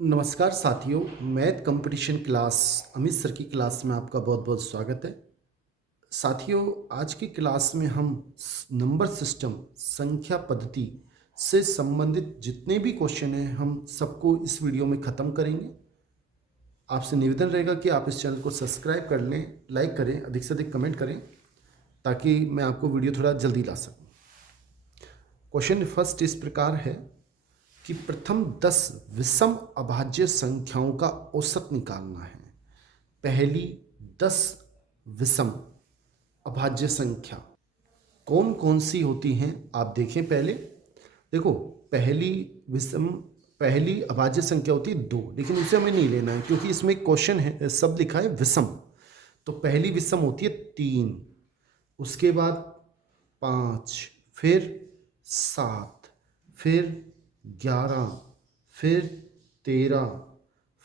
नमस्कार साथियों, math competition class Amit sir की क्लास में आपका बहुत बहुत स्वागत है। साथियों, आज की क्लास में हम नंबर सिस्टम संख्या पद्धति से संबंधित जितने भी क्वेश्चन हैं हम सबको इस वीडियो में ख़त्म करेंगे। आपसे निवेदन रहेगा कि आप इस चैनल को सब्सक्राइब कर लें, लाइक करें, अधिक से अधिक कमेंट करें ताकि मैं आपको वीडियो थोड़ा जल्दी ला सकूँ। क्वेश्चन फर्स्ट इस प्रकार है कि प्रथम 10 विषम अभाज्य संख्याओं का औसत निकालना है। पहली 10 विषम अभाज्य संख्या कौन कौन सी होती हैं आप देखें। पहले देखो, पहली अभाज्य संख्या होती है 2, लेकिन उसे हमें नहीं लेना है क्योंकि इसमें क्वेश्चन है, शब्द लिखा है विषम। तो पहली विषम होती है 3, उसके बाद 5, फिर 7, फिर 11, फिर 13,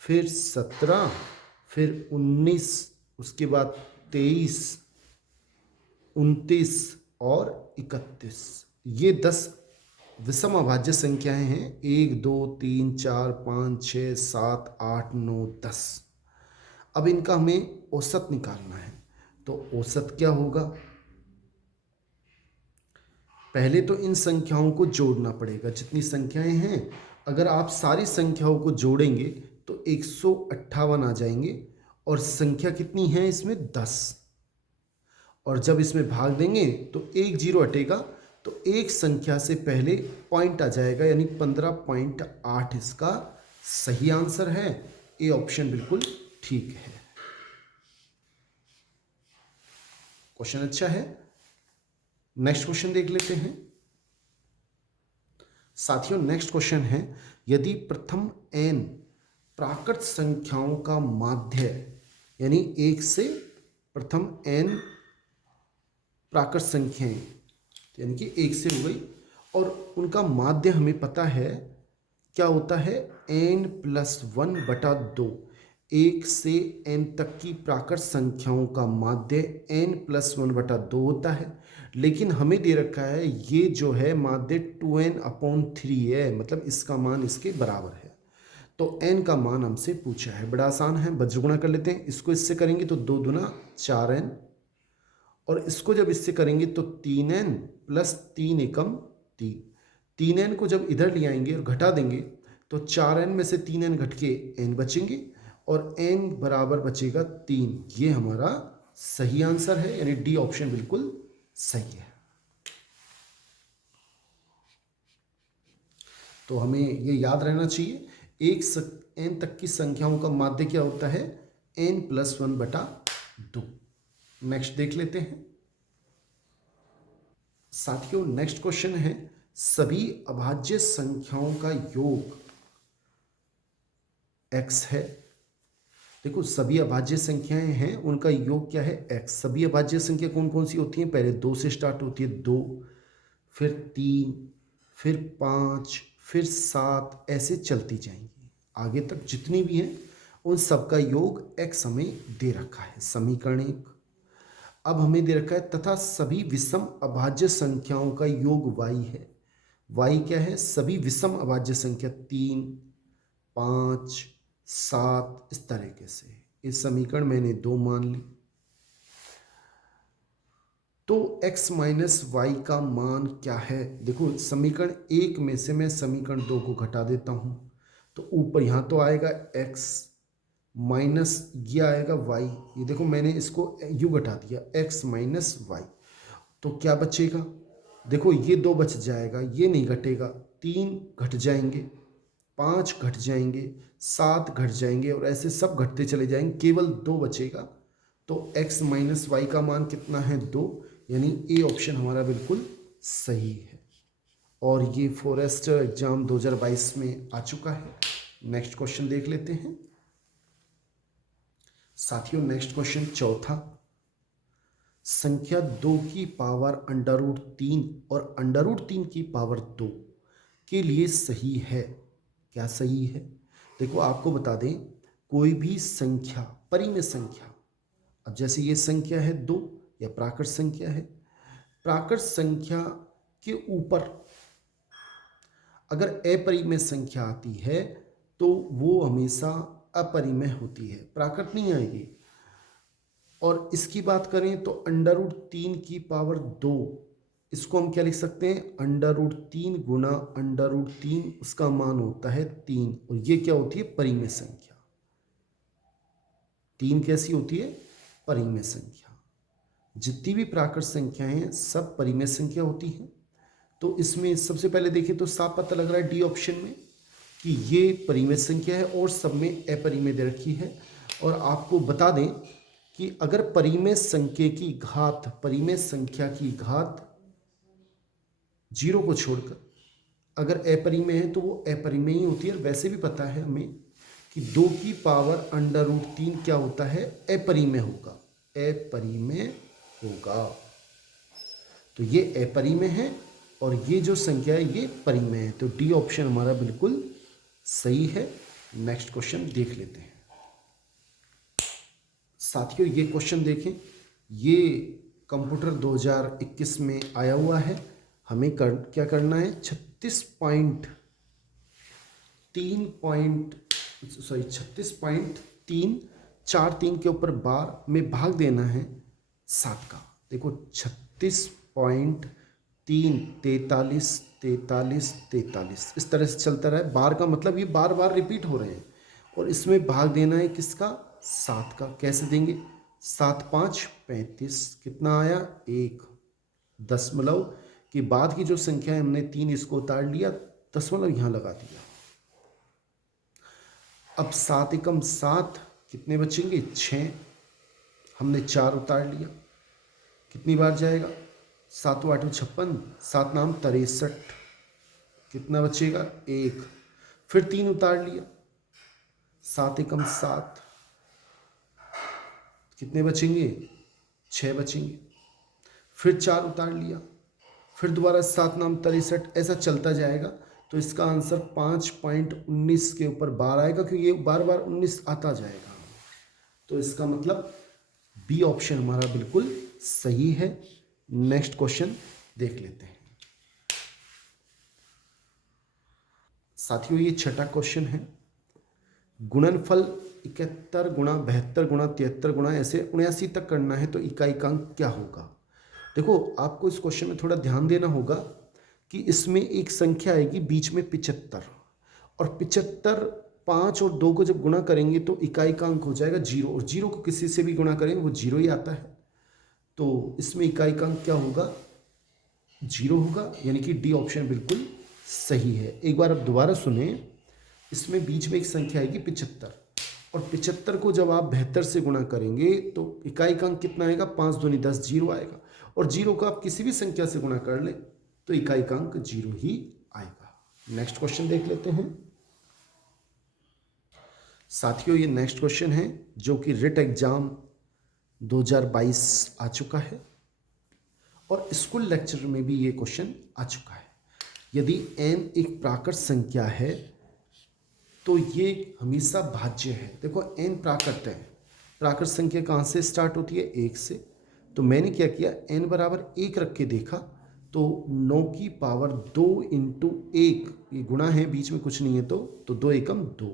फिर 17, फिर 19, उसके बाद 23, 29 और 31। ये 10 विषम अभाज्य संख्याएं हैं। 1 2 3 4 5 6 7 8 9 10। अब इनका हमें औसत निकालना है। तो औसत क्या होगा? पहले तो इन संख्याओं को जोड़ना पड़ेगा। जितनी संख्याएं हैं, अगर आप सारी संख्याओं को जोड़ेंगे तो 158 आ जाएंगे। और संख्या कितनी है इसमें? 10। और जब इसमें भाग देंगे तो एक जीरो हटेगा, तो एक संख्या से पहले पॉइंट आ जाएगा, यानी 15.8 इसका सही आंसर है। ए ऑप्शन बिल्कुल ठीक है। क्वेश्चन अच्छा है। नेक्स्ट क्वेश्चन देख लेते हैं साथियों। नेक्स्ट क्वेश्चन है, यदि प्रथम n प्राकृत संख्याओं का माध्य, यानी 1 से प्रथम n प्राकृत संख्याएं, यानी कि 1 से हो गई, और उनका माध्य हमें पता है क्या होता है? n+1/2। 1 से n तक की प्राकृत संख्याओं का माध्य n+1/2 होता है। लेकिन हमें दे रखा है ये जो है माध्य 2n/3 है, मतलब इसका मान इसके बराबर है। तो n का मान हमसे पूछा है। बड़ा आसान है, वज्रगुणा कर लेते हैं। इसको इससे करेंगे तो 2 दूना 4n, और इसको जब इससे करेंगे तो 3n + 3 एकम 3। 3n को जब इधर ले आएंगे और घटा देंगे तो 4n में से 3n घट के n बचेंगे, और n बराबर बचेगा 3। ये हमारा सही आंसर है, यानी डी ऑप्शन बिल्कुल सही है। तो हमें ये याद रहना चाहिए, n तक की संख्याओं का माध्य क्या होता है? n+1/2। नेक्स्ट देख लेते हैं साथियों। नेक्स्ट क्वेश्चन है, सभी अभाज्य संख्याओं का योग x है। देखो, सभी अभाज्य संख्याएं हैं, उनका योग क्या है? x। सभी अभाज्य संख्या कौन कौन सी होती हैं? पहले 2 से स्टार्ट होती है, 2, फिर 3, फिर 5, फिर 7, ऐसे चलती जाएंगी आगे तक। जितनी भी हैं उन सबका योग x हमें दे रखा है, समीकरण 1। अब हमें दे रखा है तथा सभी विषम अभाज्य संख्याओं का योग y है। y क्या है? सभी विषम अभाज्य संख्या 3, 5, 7, इस तरीके से। इस समीकरण मैंने 2 मान ली। तो x माइनस वाई का मान क्या है? देखो, समीकरण 1 में से मैं समीकरण 2 को घटा देता हूं, तो ऊपर यहां तो आएगा x माइनस ये आएगा y। ये देखो, मैंने इसको यू घटा दिया, x माइनस वाई। तो क्या बचेगा? देखो, ये 2 बच जाएगा, ये नहीं घटेगा। 3 घट जाएंगे, 5 घट जाएंगे, 7 घट जाएंगे, और ऐसे सब घटते चले जाएंगे, केवल 2 बचेगा। तो x माइनस वाई का मान कितना है? 2, यानी ए ऑप्शन हमारा बिल्कुल सही है। और ये फॉरेस्ट एग्जाम 2022 में आ चुका है। नेक्स्ट क्वेश्चन देख लेते हैं साथियों। नेक्स्ट क्वेश्चन चौथा, संख्या 2 की पावर √3 और √3 की पावर 2 के लिए सही है। क्या सही है? देखो, आपको बता दें, कोई भी संख्या, परिमेय संख्या, अब जैसे ये संख्या है 2, या प्राकृत संख्या है, प्राकृत संख्या के ऊपर अगर अपरिमेय संख्या आती है तो वो हमेशा अपरिमेय होती है, प्राकृत नहीं आएगी। और इसकी बात करें तो √3 की पावर 2, इसको हम क्या लिख सकते हैं, √3 गुना √3, उसका मान होता है 3, और ये क्या होती है, परिमेय संख्या। 3 कैसी होती है, परिमेय संख्या। जितनी भी प्राकृत संख्याएं हैं सब परिमेय संख्या होती हैं। तो इसमें सबसे पहले देखें तो साफ पता लग रहा है डी ऑप्शन में कि ये परिमेय संख्या है और सब में अपरिमेय दे रखी है। और आपको बता दें कि अगर परिमेय संख्या की घात 0 को छोड़कर अगर अपरिमेय है तो वो अपरिमेय ही होती है। और वैसे भी पता है हमें कि 2 की पावर √3 क्या होता है, अपरिमेय होगा, अपरिमेय होगा। तो ये अपरिमेय है और ये जो संख्या है ये परिमेय है। तो डी ऑप्शन हमारा बिल्कुल सही है। नेक्स्ट क्वेश्चन देख लेते हैं साथियों। ये क्वेश्चन देखें, ये कंप्यूटर 2021 में आया हुआ है। हमें क्या करना है, 36.3 के ऊपर बार में भाग देना है 7 का। देखो 36.3 इस तरह से चलता रहा है। बार का मतलब ये बार बार रिपीट हो रहे हैं और इसमें भाग देना है किसका, 7 का। कैसे देंगे, 7 5 35, कितना आया 1। दशमलव के बाद की जो संख्या है हमने 3 इसको उतार लिया, दशमलव यहाँ लगा दिया। अब 7 एकम 7, कितने बचेंगे 6, हमने 4 उतार लिया, कितनी बार जाएगा, 7 8 56, 7 नाम 63, कितना बचेगा 1। फिर 3 उतार लिया, 7 एकम 7, कितने बचेंगे 6 बचेंगे। फिर 4 उतार लिया, फिर दोबारा 7 नाम 63, ऐसा चलता जाएगा। तो इसका आंसर 5.19 के ऊपर बार आएगा, क्योंकि ये बार बार 19 आता जाएगा। तो इसका मतलब बी ऑप्शन हमारा बिल्कुल सही है। नेक्स्ट क्वेश्चन देख लेते हैं साथियों। ये छठा क्वेश्चन है, गुणनफल 71 गुणा 72 गुणा 73 गुणा ऐसे 79 तक करना है तो इकाइकांक क्या होगा। देखो आपको इस क्वेश्चन में थोड़ा ध्यान देना होगा कि इसमें एक संख्या आएगी बीच में 75, और 75 5 और 2 को जब गुणा करेंगे तो इकाइकांक हो जाएगा 0, और 0 को किसी से भी गुणा करेंगे वो 0 ही आता है। तो इसमें इकाइकांक क्या होगा, 0 होगा, यानी कि डी ऑप्शन बिल्कुल सही है। एक बार अब दोबारा सुने, इसमें बीच में एक संख्या आएगी 75, और 75 को जब आप 72 से गुणा करेंगे तो इकाइकांक कितना आएगा, 5 दूनी 10, 0 आएगा। और 0 को आप किसी भी संख्या से गुणा कर ले तो इकाइकांक 0 ही आएगा। नेक्स्ट क्वेश्चन देख लेते हैं साथियों। ये नेक्स्ट क्वेश्चन है जो कि रिट एग्जाम 2022 आ चुका है और स्कूल लेक्चर में भी ये क्वेश्चन आ चुका है। यदि n एक प्राकृत संख्या है तो ये हमेशा भाज्य है। देखो n प्राकृत है, प्राकृत संख्या कहाँ से स्टार्ट होती है, 1 से। तो मैंने क्या किया, n बराबर 1 रख के देखा तो 9 की पावर 2 इंटू 1, ये गुणा है, बीच में कुछ नहीं है तो 2 एकम 2,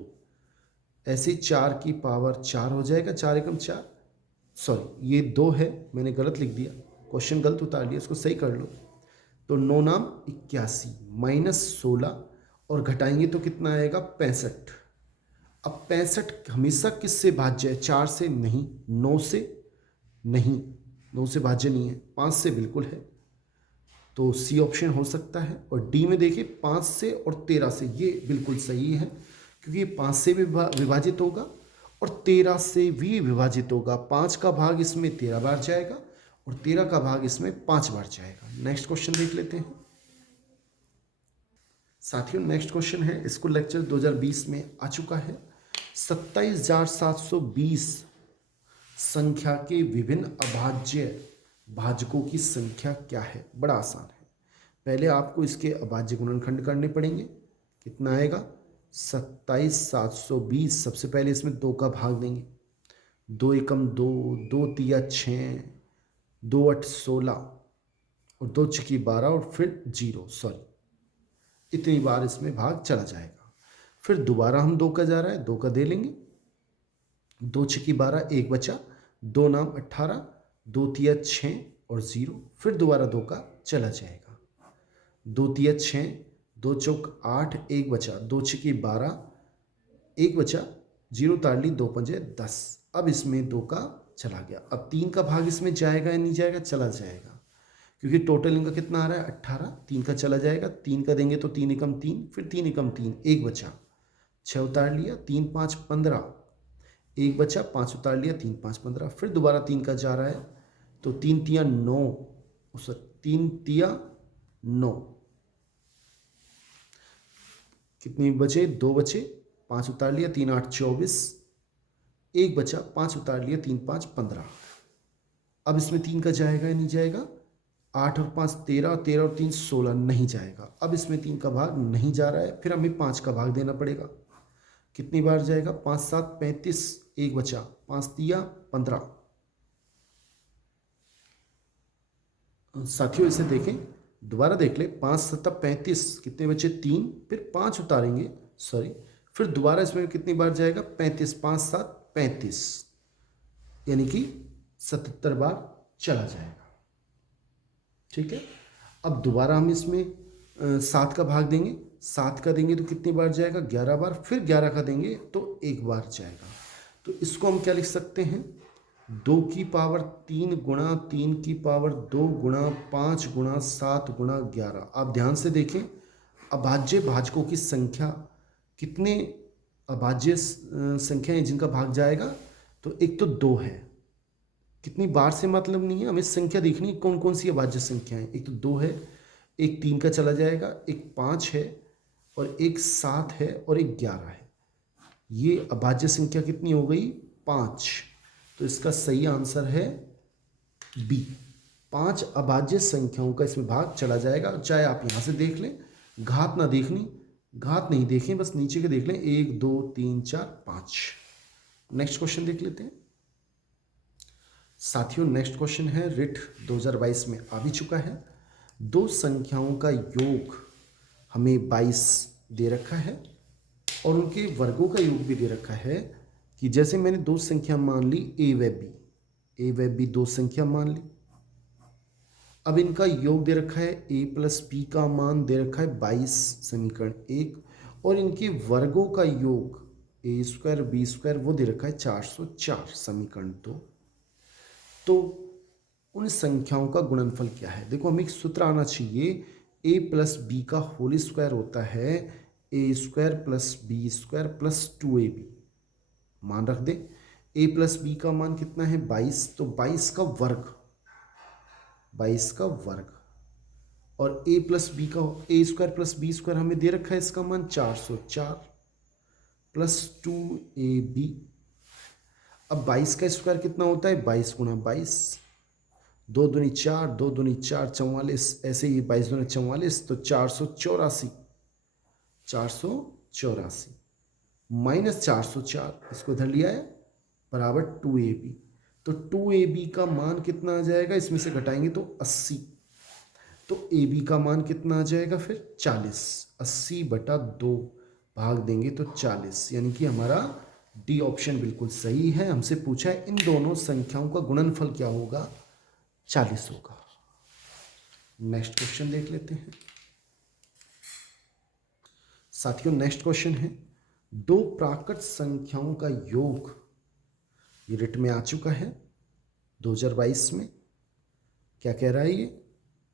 ऐसे 4 की पावर 4 हो जाएगा, 4 एकम 4, सॉरी ये 2 है, मैंने गलत लिख दिया, क्वेश्चन गलत उतार लिया, इसको सही कर लो। तो 9 नाम 81 माइनस 16 और घटाएंगे तो कितना आएगा 65। अब 65 हमेशा किससे भाज्य है, 4 से नहीं, 9 से नहीं, 9 से भाज्य नहीं है, 5 से बिल्कुल है। तो सी ऑप्शन हो सकता है। और डी में देखिए 5 से और 13 से, ये बिल्कुल सही है क्योंकि ये 5 से भी विभाजित होगा और 13 से भी विभाजित होगा। 5 का भाग इसमें 13 बार जाएगा और 13 का भाग इसमें 5 बार जाएगा। नेक्स्ट क्वेश्चन देख लेते हैं साथियों। नेक्स्ट क्वेश्चन है, स्कूल लेक्चर 2020 में आ चुका है। 27,720 संख्या के विभिन्न अभाज्य भाजकों की संख्या क्या है। बड़ा आसान है, पहले आपको इसके अभाज्य गुणनखंड करने पड़ेंगे। कितना आएगा 27,720। सबसे पहले इसमें 2 का भाग देंगे, 2 एकम 2, 2 तिया 6, 2 8 16 और 2 छकी 12 और फिर 0, सॉरी इतनी बार इसमें भाग चला जाएगा। फिर दोबारा हम 2 का जा रहा है, 2 का दे लेंगे, 2 छक्की 12, 1 बचा, 2 नाम 18, 2 तिया 6 और 0, फिर दोबारा 2 का चला जाएगा, 2 तिया 6, 2 चौक 8, 1 बचा, 2 छक्की 12, 1 बचा, 0 ताड़ ली, 2 पंजे 10। अब इसमें 2 का चला गया। अब 3 का भाग इसमें जाएगा या नहीं जाएगा? चला जाएगा, क्योंकि टोटल इनका कितना आ रहा है 18। 3 का चला जाएगा, 3 का देंगे तो 3 एकम 3, फिर 3 एकम 3, 1 बचा, 6 उतार लिया, 3 5 15, 1 बचा, 5 उतार लिया, 3 5 15, फिर दोबारा 3 का जा रहा है तो 3 तिया 9, 3 तिया 9, कितने बचे? 2 बचे, 5 उतार लिया, 3 8 24, 1 बचा, 5 उतार लिया, 3 5 15। अब इसमें 3 का जाएगा या नहीं जाएगा? 8 और 5 13, 13 और 3 16, नहीं जाएगा। अब इसमें 3 का भाग नहीं जा रहा है, फिर हमें 5 का भाग देना पड़ेगा। कितनी बार जाएगा? 5 7 35, 1 बचा, 5 तिया 15। साथियों इसे देखें, दोबारा देख ले, 5 7 35, कितने बचे? 3, फिर 5 उतारेंगे, सॉरी, फिर दोबारा इसमें कितनी बार जाएगा? 35, 5 7 35, यानी कि 77 बार चला जाएगा। ठीक है, अब दोबारा हम इसमें 7 का भाग देंगे, 7 का देंगे तो कितनी बार जाएगा? 11 बार, फिर 11 का देंगे तो 1 बार जाएगा। तो इसको हम क्या लिख सकते हैं? 2 की पावर 3 गुणा 3 की पावर 2 गुणा 5 गुणा 7 गुणा 11। आप ध्यान से देखें, अभाज्य भाजकों की संख्या, कितने अभाज्य संख्या है जिनका भाग जाएगा? तो एक तो 2 है, कितनी बार से मतलब नहीं है, हमें संख्या देखनी है कौन कौन सी अभाज्य संख्या है। एक तो 2 है, एक 3 का चला जाएगा, एक 5 है, और एक 7 है, और एक 11 है। ये अभाज्य संख्या कितनी हो गई? 5। तो इसका सही आंसर है बी, 5 अभाज्य संख्याओं का इसमें भाग चला जाएगा। चाहे आप यहाँ से देख लें, घात ना देखनी, घात नहीं देखें, बस नीचे के देख लें, 1 2 3 4 5। नेक्स्ट क्वेश्चन देख लेते हैं साथियों। नेक्स्ट क्वेश्चन है, रिट 2022 में आ भी चुका है। दो संख्याओं का योग हमें 22 दे रखा है और उनके वर्गों का योग भी दे रखा है। कि जैसे मैंने दो संख्या मान ली ए व बी, दो संख्या मान ली। अब इनका योग दे रखा है a प्लस बी का मान दे रखा है 22, समीकरण 1, और इनके वर्गों का योग a स्क्वायर बी स्क्वायर वो दे रखा है 404, समीकरण 2। तो उन संख्याओं का गुणनफल क्या है? देखो, हमें एक सूत्र आना चाहिए, a प्लस बी का होल स्क्वायर होता है a square plus b square plus 2ab। मान रख दे, a प्लस बी का मान कितना है? 22, तो 22 का वर्ग, 22 का वर्ग, और a प्लस बी का a square plus b square हमें दे रखा है, इसका मान 404 प्लस 2ab। अब 22 का स्क्वायर कितना होता है? 22 गुणा 22, 2 दूनी 4, 2 दूनी 4 44, ऐसे ही 22 दूनी 44, तो 484, 484 माइनस 404, इसको इधर लिया है, बराबर 2ab। तो 2ab का मान कितना आ जाएगा? इसमें से घटाएंगे तो 80, तो ab का मान कितना आ जाएगा फिर? 40। 80 बटा 2 भाग देंगे तो 40, यानी कि हमारा डी ऑप्शन बिल्कुल सही है। हमसे पूछा है इन दोनों संख्याओं का गुणनफल क्या होगा? 40 होगा। नेक्स्ट क्वेश्चन देख लेते हैं साथियों। नेक्स्ट क्वेश्चन है, दो प्राकृत संख्याओं का योग, ये रिट में आ चुका है 2022 में। क्या कह रहा है ये?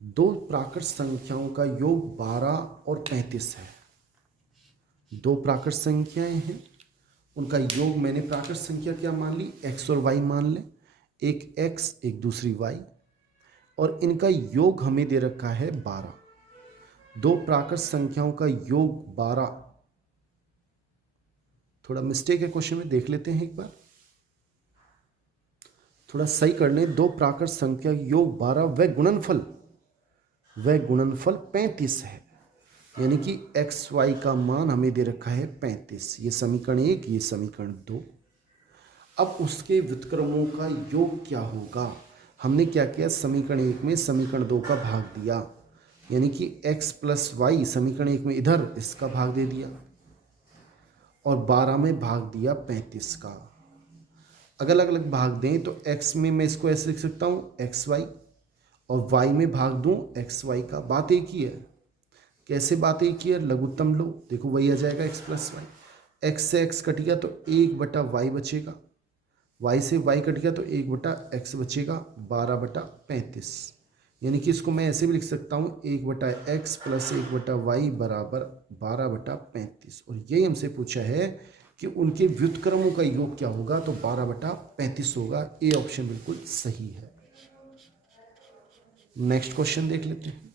दो प्राकृत संख्याओं का योग 12 और 35 है। दो प्राकृत संख्याएं हैं, उनका योग मैंने प्राकृत संख्या क्या मान ली? x और y मान लें, एक x एक दूसरी y, और इनका योग हमें दे रखा है 12। दो प्राकृत संख्याओं का योग 12, थोड़ा मिस्टेक है क्वेश्चन में, देख लेते हैं एक बार, थोड़ा सही कर लें। दो प्राकृत संख्या योग 12, वह गुणनफल 35 है, यानी कि एक्स वाई का मान हमें दे रखा है 35। ये समीकरण 1, ये समीकरण 2। अब उसके व्युत्क्रमों का योग क्या होगा? हमने क्या किया? समीकरण 1 में समीकरण 2 का भाग दिया, यानी कि x प्लस वाई समीकरण 1 में इधर इसका भाग दे दिया। और 12 में भाग दिया 35 का। अगर अलग अलग भाग दें तो x में मैं इसको ऐसे लिख सकता हूँ xy, और y में भाग दूँ xy का। बात एक ही है। कैसे बात एक ही है? लघुत्तम लो, देखो वही आ जाएगा x प्लस वाई। x से x कट गया तो 1/y बचेगा, y से y कट गया तो 1/x बचेगा, 12/35। यानी कि इसको मैं ऐसे भी लिख सकता हूँ 1/x प्लस 1/y बराबर 12/35। और यही हमसे पूछा है कि उनके व्युत्क्रमों का योग क्या होगा, तो 12/35 होगा। ए ऑप्शन बिल्कुल सही है। नेक्स्ट क्वेश्चन देख लेते हैं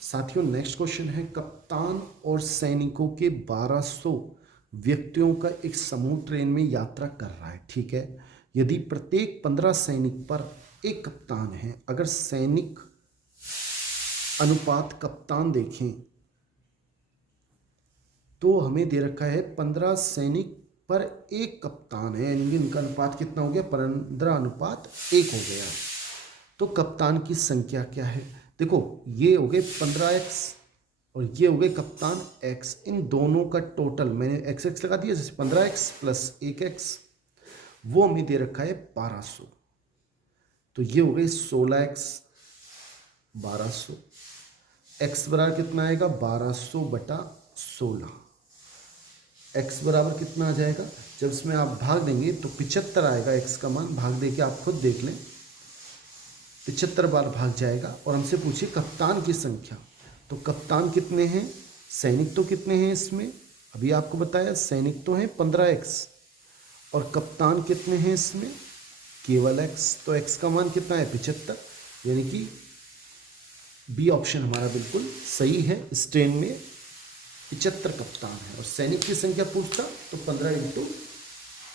साथियों। नेक्स्ट क्वेश्चन है, कप्तान और सैनिकों के 1200 व्यक्तियों का एक समूह ट्रेन में यात्रा कर रहा है। ठीक है, यदि प्रत्येक 15 सैनिक पर एक कप्तान है, अगर सैनिक अनुपात कप्तान देखें तो हमें दे रखा है 15 सैनिक पर एक कप्तान है, यानी कि इनका अनुपात कितना हो गया, 15:1 हो गया। तो कप्तान की संख्या क्या है? देखो ये हो गए 15x और ये हो गए कप्तान x, इन दोनों का टोटल मैंने x लगा दिया, जैसे 15x प्लस 1x, वो हमें दे रखा है 1200। तो ये हो गई 16x 1200, x बराबर कितना आएगा 1200/16। x बराबर कितना आ जाएगा, जब इसमें आप भाग देंगे तो 75 आएगा x का मान। भाग दे के आप खुद देख लें, 75 बार भाग जाएगा। और हमसे पूछिए कप्तान की संख्या, तो कप्तान कितने हैं, सैनिक तो कितने हैं इसमें, अभी आपको बताया सैनिक तो हैं 15x और कप्तान कितने हैं इसमें, केवल x। तो x का मान कितना है 75, यानी कि बी ऑप्शन हमारा बिल्कुल सही है। इस ट्रेन में 75 कप्तान है और सैनिक की संख्या पूछता तो 15 ×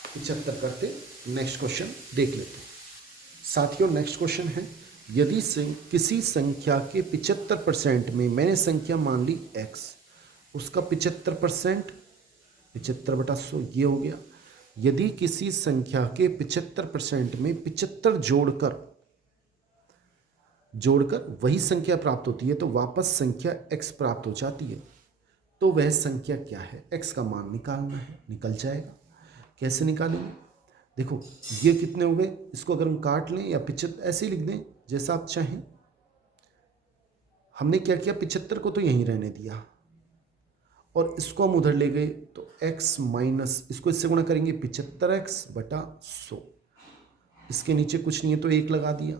75 करते। नेक्स्ट क्वेश्चन देख लेते हैं साथियों। नेक्स्ट क्वेश्चन है, यदि किसी संख्या के 75% में, मैंने संख्या मान ली x, उसका 75% 75/100 ये हो गया। यदि किसी संख्या के 75% में 75 जोड़कर वही संख्या प्राप्त होती है तो वापस संख्या x प्राप्त हो जाती है। तो वह संख्या क्या है, x का मान निकालना है। निकल जाएगा। कैसे निकालेंगे, देखो ये कितने हो गए, इसको अगर हम काट लें या 75 ऐसे ही लिख दें जैसा आप चाहें। हमने क्या किया, 75 को तो यहीं रहने दिया और इसको हम उधर ले गए तो x माइनस, इसको इससे गुणा करेंगे 75x/100। इसके नीचे कुछ नहीं है तो 1 लगा दिया,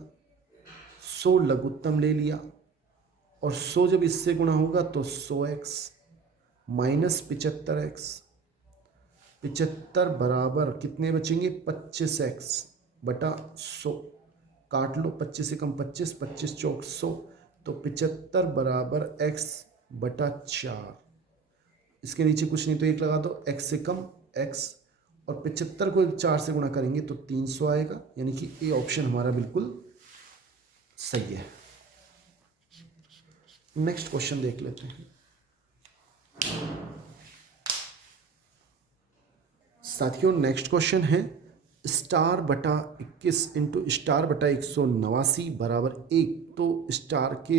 100 लघुत्तम ले लिया और 100 जब इससे गुणा होगा तो 100x माइनस 75x, 75 बराबर कितने बचेंगे 25x/100। काट लो, 25 से कम 25, 25 चौक 100, तो 75 बराबर x/4। इसके नीचे कुछ नहीं तो 1 लगा दो, x से कम x, और 75 को 4 से गुणा करेंगे तो 300 आएगा। यानी कि ए ऑप्शन हमारा बिल्कुल सही है। नेक्स्ट क्वेश्चन देख लेते हैं साथियों। नेक्स्ट क्वेश्चन है, *21 इंटू *189 बराबर 1। तो स्टार के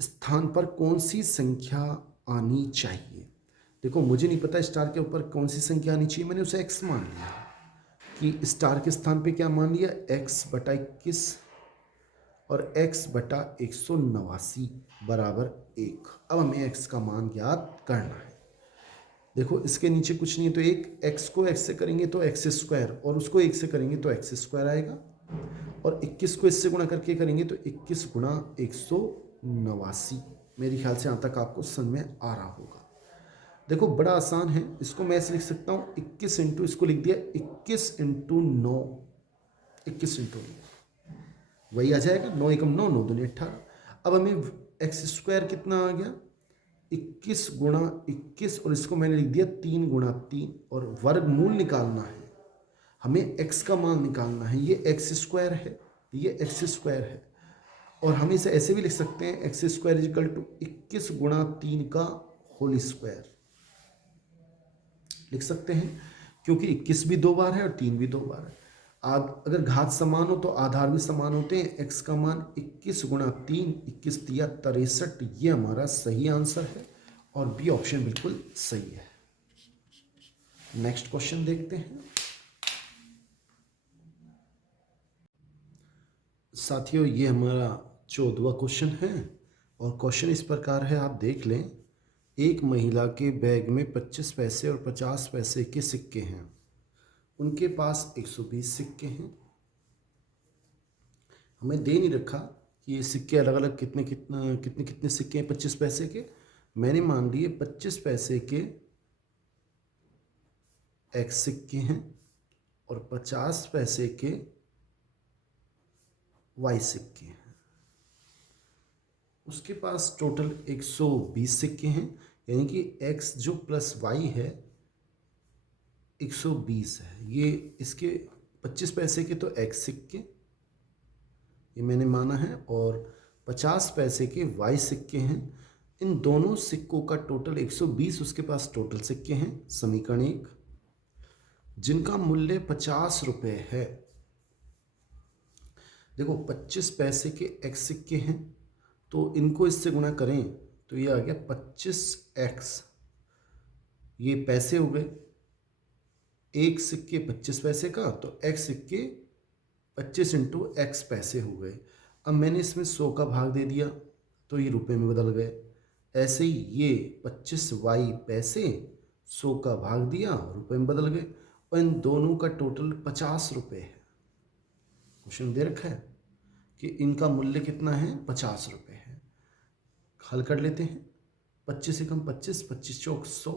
स्थान पर कौन सी संख्या आनी चाहिए? देखो मुझे नहीं पता स्टार के ऊपर कौन सी संख्या आनी चाहिए, मैंने उसे x मान लिया कि स्टार के स्थान पे क्या मान लिया, x/21 और x/189 बराबर 1। अब हमें x का मान ज्ञात करना है। देखो इसके नीचे कुछ नहीं है तो एक, x को x से करेंगे तो x² और उसको 1 से करेंगे तो x² आएगा, और 21 को इससे गुणा करके करेंगे तो 21 × 189। मेरे ख्याल से यहाँ तक आपको समझ में आ रहा होगा। देखो बड़ा आसान है, इसको मैं ऐसे लिख सकता हूँ 21 इंटू, इसको लिख दिया 21 × 9, 21 × 9 वही आ जाएगा, 9 × 9 9 दूनी 18। अब हमें x² कितना आ गया 21 × 21 और इसको मैंने लिख दिया 3 × 3, और वर्गमूल निकालना है, हमें x का मान निकालना है। ये x² है, ये x² है, और हम इसे ऐसे भी लिख सकते हैं x² = 21 × 3 का होल स्क्वायर लिख सकते हैं, क्योंकि 21 भी 2 बार है और 3 भी 2 बार है। अगर घात समान हो तो आधार भी समान होते हैं। x का मान 21 गुणा 3, 21 दिया 63, ये हमारा सही आंसर है और बी ऑप्शन बिल्कुल सही है। नेक्स्ट क्वेश्चन देखते हैं। साथियों, ये हमारा 14वां क्वेश्चन है और क्वेश्चन इस प्रकार है, आप देख लें। एक महिला के बैग में 25 पैसे और 50 पैसे के सिक्के हैं। उनके पास 120 सिक्के हैं। हमें दे नहीं रखा कि ये सिक्के अलग अलग कितने कितने कितने कितने सिक्के हैं 25 पैसे के। मैंने मान लिए 25 पैसे के x सिक्के हैं और 50 पैसे के y सिक्के हैं। उसके पास टोटल 120 सिक्के हैं, यानी कि x जो प्लस y है 120 है। ये इसके 25 पैसे के तो x सिक्के ये मैंने माना है और 50 पैसे के y सिक्के हैं। इन दोनों सिक्कों का टोटल 120, उसके पास टोटल सिक्के हैं। समीकरण 1, जिनका मूल्य 50 रुपये है। देखो 25 पैसे के x सिक्के हैं तो इनको इससे गुणा करें तो ये आ गया 25x, ये पैसे हो गए। एक सिक्के 25 पैसे का तो x सिक्के 25 इंटू एक्स पैसे हो गए। अब मैंने इसमें 100 का भाग दे दिया तो ये रुपए में बदल गए। ऐसे ही ये 25y पैसे 100 का भाग दिया रुपए में बदल गए और इन दोनों का टोटल 50 रुपये है। क्वेश्चन दे रखा है कि इनका मूल्य कितना है, 50 रुपये है। हल कर लेते हैं। 25 से कम 25, 25 चौक 100,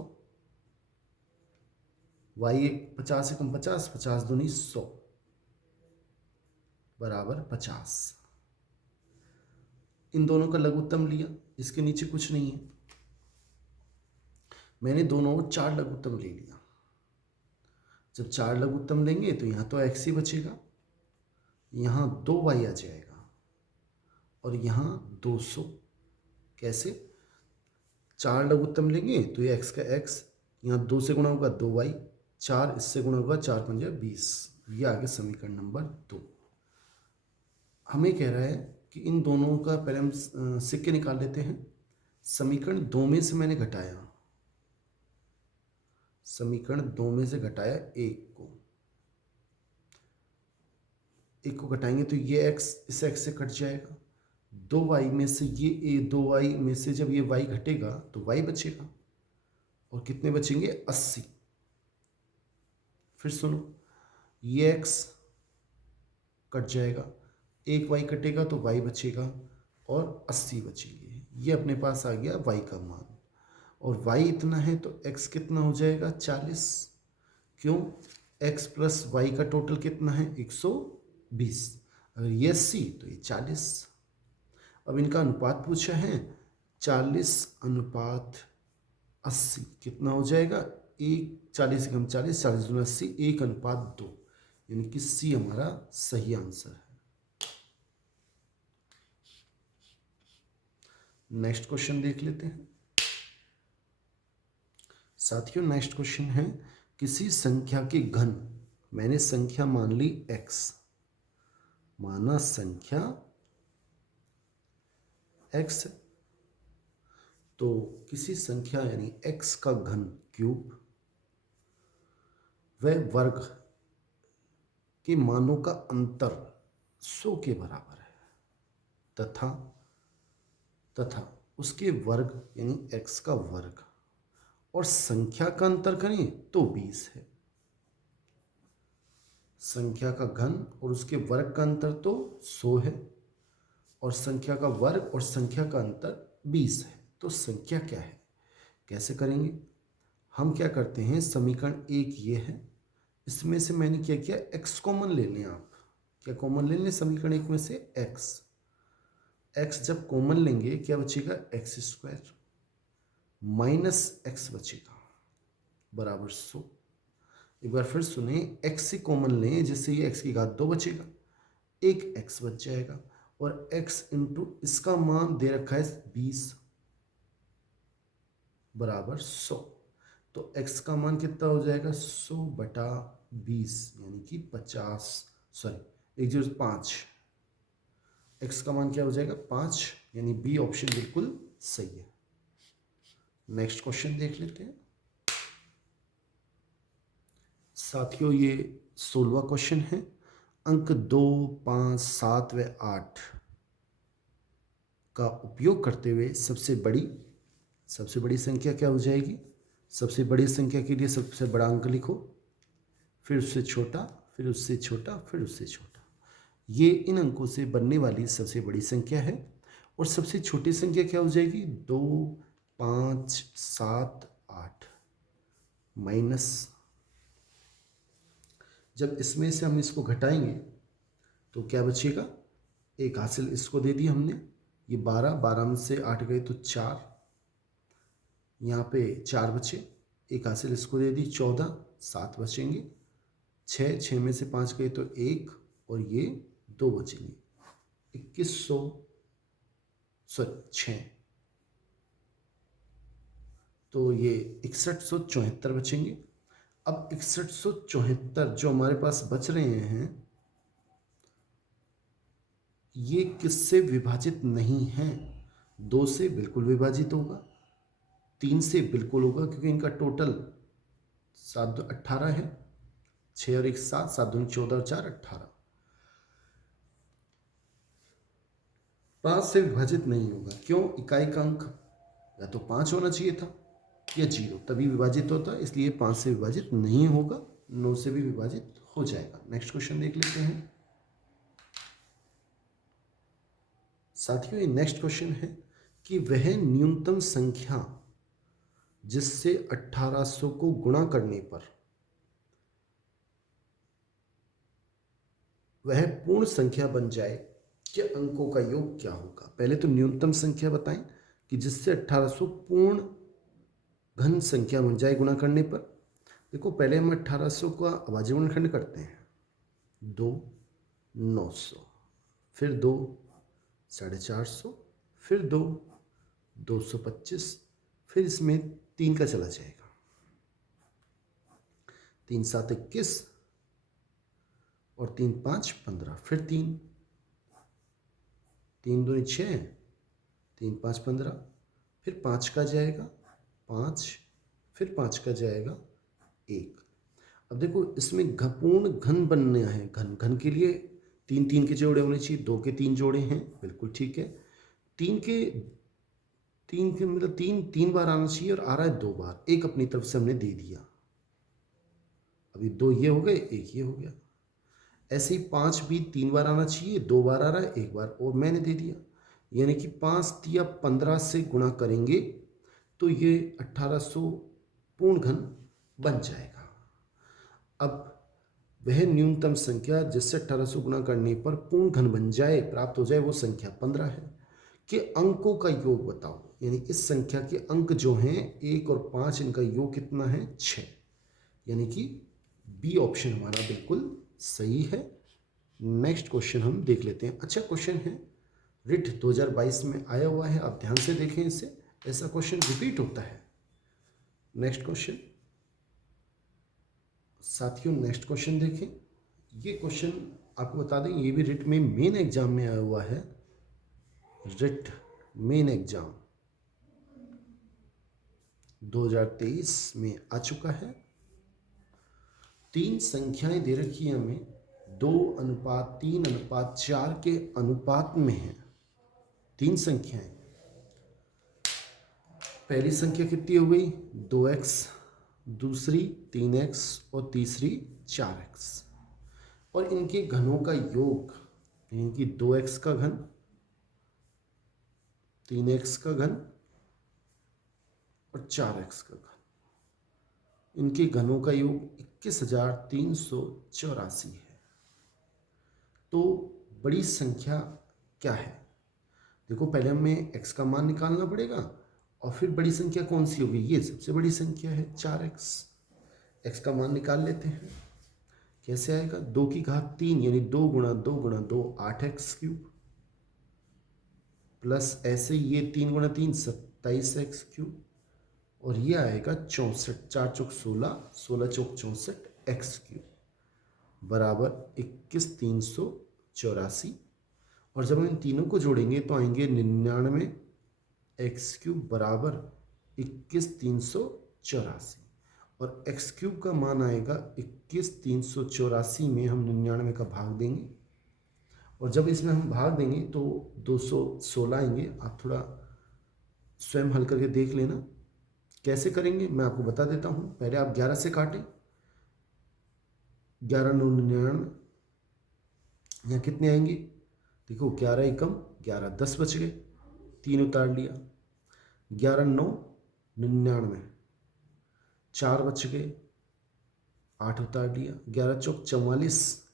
y 50 से कम 50, 50 दूनी 100 बराबर 50। इन दोनों का लघुत्तम लिया, इसके नीचे कुछ नहीं है। मैंने दोनों को 4 लघुत्तम ले लिया। जब 4 लघुत्तम लेंगे तो यहाँ तो x ही बचेगा, यहाँ 2y आ जाएगा और यहाँ 200। कैसे? 4 लघुत्तम लेंगे तो ये x का x, यहाँ 2 से गुणा होगा 2y, 4 इससे गुणा होगा 4 पंजा 20। ये आगे समीकरण नंबर 2। हमें कह रहा है कि इन दोनों का पहले हम सिक्के निकाल लेते हैं। समीकरण 2 में से मैंने घटाया, समीकरण 2 में से घटाया 1 को, 1 को घटाएंगे तो ये x इस x से कट जाएगा। 2y में से ये 2y में से जब ये y घटेगा तो y बचेगा और कितने बचेंगे, 80। फिर सुनो, ये x कट जाएगा, एक y कटेगा तो y बचेगा और 80 बचेंगे। ये अपने पास आ गया y का मान और y इतना है तो x कितना हो जाएगा, 40। क्यों? x प्लस y का टोटल कितना है, 120। अगर ये 80 तो ये 40। अब इनका अनुपात पूछा है, 40 अनुपात 80 कितना हो जाएगा, 40 से कम 40, 40 दूना 80, 1 अनुपात 2, यानी कि सी हमारा सही आंसर है। नेक्स्ट क्वेश्चन देख लेते हैं साथियों। नेक्स्ट क्वेश्चन है, किसी संख्या के घन, मैंने संख्या मान ली x, माना संख्या x, तो किसी संख्या यानी x का घन क्यूब वह वर्ग के मानों का अंतर 100 के बराबर है तथा उसके वर्ग यानी x का वर्ग और संख्या का अंतर करें तो 20 है। संख्या का घन और उसके वर्ग का अंतर तो 100 है और संख्या का वर्ग और संख्या का अंतर 20 है। तो संख्या क्या है, कैसे करेंगे? हम क्या करते हैं, समीकरण 1 ये है, इसमें से मैंने क्या किया, x कॉमन ले लें। आप क्या कॉमन ले लें समीकरण 1 में से, x जब कॉमन लेंगे क्या बचेगा, एक्स स्क्वायर माइनस x बचेगा बराबर 100। एक बार फिर सुने, x से कॉमन लें जिससे ये x की घात 2 बचेगा, एक x बच जाएगा और x इंटू इसका मान दे रखा है 20 बराबर 100। तो x का मान कितना हो जाएगा, 100 बटा 20 यानी कि 50 सॉरी 105, x का मान क्या हो जाएगा 5, यानी बी ऑप्शन बिल्कुल सही है। नेक्स्ट क्वेश्चन देख लेते हैं साथियों, ये 16वां क्वेश्चन है। अंक 2, 5, 7 व 8 का उपयोग करते हुए सबसे बड़ी संख्या क्या हो जाएगी। सबसे बड़ी संख्या के लिए सबसे बड़ा अंक लिखो, फिर उससे छोटा, फिर उससे छोटा, फिर उससे छोटा। ये इन अंकों से बनने वाली सबसे बड़ी संख्या है। और सबसे छोटी संख्या क्या हो जाएगी 2, 5, 7, 8 माइनस, जब इसमें से हम इसको घटाएंगे तो क्या बचेगा, एक हासिल इसको दे दी हमने, ये 12 में से 8 गए तो 4, यहाँ पे 4 बचे, एक हासिल इसको दे दी 14, 7 बचेंगे, 6 में से 5 गए तो 1 और ये 2 बचेंगे, 2100 सॉरी 6, तो ये 6174 बचेंगे। अब 6174 जो हमारे पास बच रहे हैं ये किससे विभाजित नहीं है, 2 से बिल्कुल विभाजित होगा, 3 से बिल्कुल होगा क्योंकि इनका टोटल 7 18 है, 6 और 1 7, 7 दूनी 14 और 4 18, 5 से विभाजित नहीं होगा। क्यों, इकाई का अंक या तो 5 होना चाहिए था या 0, तभी विभाजित होता, इसलिए 5 से विभाजित नहीं होगा, 9 से भी विभाजित हो जाएगा। नेक्स्ट क्वेश्चन देख लेते हैं साथियों, ये नेक्स्ट क्वेश्चन है कि वह न्यूनतम संख्या जिससे 1800 को गुणा करने पर वह पूर्ण संख्या बन जाए कि अंकों का योग क्या होगा। पहले तो न्यूनतम संख्या बताएं कि जिससे 1800 पूर्ण घन संख्या बन जाए गुणा करने पर। देखो पहले हम 1800 का अभाज्य गुणनखंड करते हैं, 2 900, फिर 2 450, फिर 2 225, फिर इसमें 3 का चला जाएगा, 3 7 21 और 3 5 15, फिर 3 दूनी 6, 3 5 15, फिर 5 का जाएगा 5, फिर 5 का जाएगा 1। अब देखो इसमें पूर्ण घन बनना है, घन के लिए 3 के जोड़े होने चाहिए, 2 के 3 जोड़े हैं, बिल्कुल ठीक है। 3 के मतलब 3 बार आना चाहिए और आ रहा है 2 बार, एक अपनी तरफ से हमने दे दिया, अभी 2 ये हो गए, 1 ये हो गया। ऐसे ही 5 भी 3 बार आना चाहिए, 2 बार आ रहा है, 1 बार और मैंने दे दिया, यानी कि 5 या 15 से गुणा करेंगे तो ये 1800 पूर्ण घन बन जाएगा। अब वह न्यूनतम संख्या जिससे 1800 गुणा करने पर पूर्ण घन बन जाए, प्राप्त हो जाए, वो संख्या 15 है। कि अंकों का योग बताओ, यानी इस संख्या के अंक जो हैं 1 और 5, इनका योग कितना है 6, यानी कि बी ऑप्शन हमारा बिल्कुल सही है। नेक्स्ट क्वेश्चन हम देख लेते हैं। अच्छा क्वेश्चन है, रिट 2022 में आया हुआ है, आप ध्यान से देखें इसे, ऐसा क्वेश्चन रिपीट होता है। नेक्स्ट क्वेश्चन साथियों, नेक्स्ट क्वेश्चन देखें। ये क्वेश्चन आपको बता दें, ये भी रिट में मेन एग्जाम में आया हुआ है, रिट मेन एग्जाम 2023 में आ चुका है। 3 संख्याएं दे रखी है हमें, 2:3:4 के अनुपात में है 3 संख्याएं। पहली संख्या कितनी हो गई 2x, दूसरी 3x और तीसरी 4x, और इनके घनों का योग, यानी कि 2x का घन, 3x का घन और 4x का घन, इनके घनों का योग 21,384 है। तो बड़ी संख्या क्या है, देखो पहले हमें x का मान निकालना पड़ेगा और फिर बड़ी संख्या कौन सी होगी, ये सबसे बड़ी संख्या है 4x। x का मान निकाल लेते हैं, कैसे आएगा, 2 की घात 3 यानी 2 गुणा 2 गुणा 2 8x3, प्लस ऐसे ये 3 गुणा 3 27x3, और ये आएगा 64, 4 चौक 16, 16 चौक 64 x3। बराबर 21,384। और जब हम इन तीनों को जोड़ेंगे तो आएंगे 99 एक्स क्यूब बराबर 21,384। और एक्स क्यूब का मान आएगा 21,384 में हम 99 का भाग देंगे, और जब इसमें हम भाग देंगे तो 216 आएंगे। आप थोड़ा स्वयं हल करके देख लेना कैसे करेंगे, मैं आपको बता देता हूँ। पहले आप 11 से काटें, 11 9 99, यहाँ कितने आएंगे? देखो 11 एकम 11, 10 बच गए, 3 उतार लिया। 11 9 99, 4 बच गए, 8 उतार लिया। 11 चौक 44,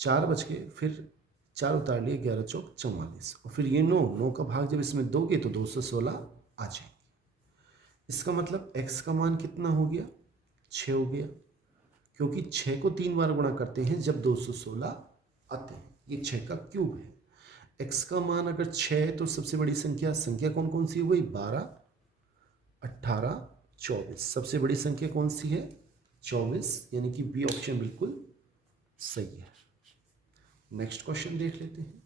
4 बच गए, फिर 4 उतार लिए, 11 चौक 44। और फिर ये 9 का भाग जब इसमें दोगे तो 216 आ जाएंगे। इसका मतलब x का मान कितना हो गया? 6 हो गया, क्योंकि 6 को 3 बार गुणा करते हैं जब 216 आते हैं। ये 6 का क्यूब है। x का मान अगर 6 है तो सबसे बड़ी संख्या कौन कौन सी हो गई? 12 18 24। सबसे बड़ी संख्या कौन सी है? 24, यानी कि बी ऑप्शन बिल्कुल सही है। नेक्स्ट क्वेश्चन देख लेते हैं।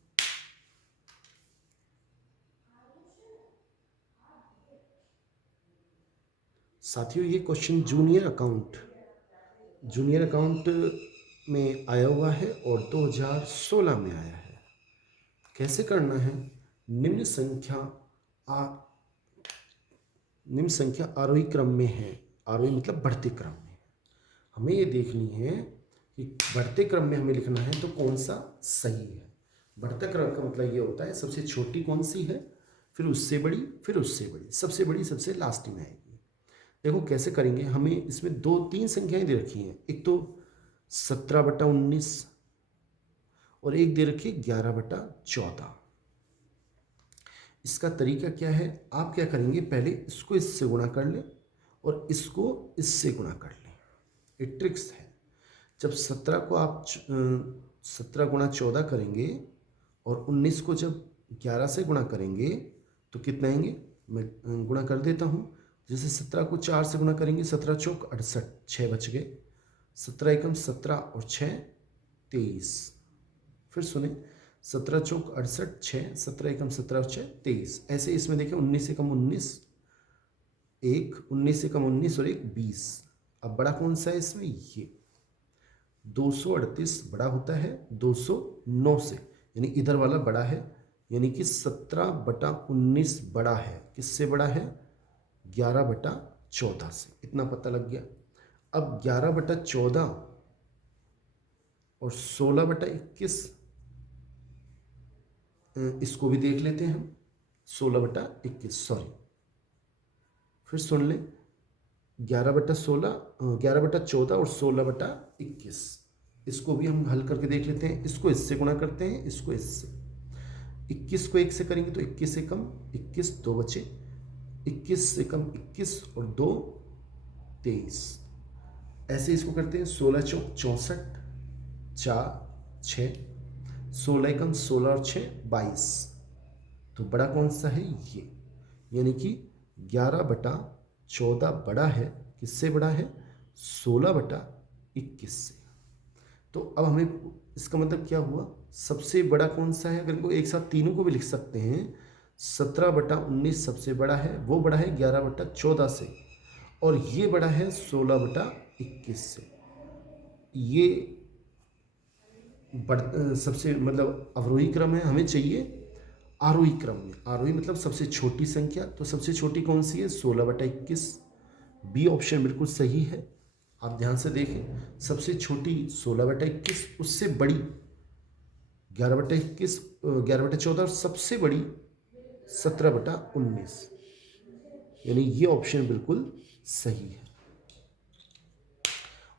साथियों, ये क्वेश्चन जूनियर अकाउंट में आया हुआ है और 2016 में आया है। कैसे करना है? निम्न संख्या आरोही क्रम में है। आरोही मतलब बढ़ते क्रम में। हमें ये देखनी है कि बढ़ते क्रम में हमें लिखना है तो कौन सा सही है। बढ़ते क्रम का मतलब ये होता है सबसे छोटी कौन सी है, फिर उससे बड़ी, फिर उससे बड़ी, सबसे बड़ी सबसे लास्ट में आएगी। देखो कैसे करेंगे। हमें इसमें 2-3 संख्याएं दे रखी हैं। एक तो 17/19 और एक दे रखी है 11/14। इसका तरीका क्या है? आप क्या करेंगे, पहले इसको इससे गुणा कर लें और इसको इससे गुणा कर लें। ये ट्रिक्स है। जब 17 को आप 17 गुणा 14 करेंगे और 19 को जब 11 से गुणा करेंगे तो कितना आएंगे? मैं गुणा कर देता हूँ। जैसे 17 को 4 से गुणा करेंगे, 17 चौक 68, 6 बच गए। 17 एकम 17 और 6 23। फिर सुने, 17 चौक 68, 6, 17 एकम 17 और 6 23। ऐसे इसमें देखिए 19 एकम 19, 1, 19 एकम 19 और 1 20। अब बड़ा कौन सा है इसमें? ये 238 बड़ा होता है 209 से, यानी इधर वाला बड़ा है, यानी कि 17/19 बड़ा है। किससे बड़ा है? 11/14 से। इतना पता लग गया। अब 11/14 और 16/21 इसको भी देख लेते हैं हम। 16/21, सॉरी, फिर सुन ले, 11/14 और 16/21 इसको भी हम हल करके देख लेते हैं। इसको इससे गुणा करते हैं, इसको इससे। 21 को 1 से करेंगे तो 21 एकम 21, 2 बचे। 21 एकम 21 और 2 23। ऐसे इसको करते हैं। 16 चौक 64, 4 6, 16 एकम 16 और 6 22। तो बड़ा कौन सा है? ये, यानी कि 11/14 बड़ा है। किससे बड़ा है? 16/21 से। तो अब हमें इसका मतलब क्या हुआ? सबसे बड़ा कौन सा है? अगर इनको एक साथ तीनों को भी लिख सकते हैं। 17/19 सबसे बड़ा है, वो बड़ा है 11/14 से, और ये बड़ा है 16/21 से। ये सबसे मतलब अवरोही क्रम है। हमें चाहिए आरोही क्रम में। आरोही मतलब सबसे छोटी संख्या। तो सबसे छोटी कौन सी है? 16/21। बी ऑप्शन बिल्कुल सही है। आप ध्यान से देखें, सबसे छोटी 16/21, उससे बड़ी 11/21, 11/14 और सबसे बड़ी 17/19, यानी ये ऑप्शन बिल्कुल सही है।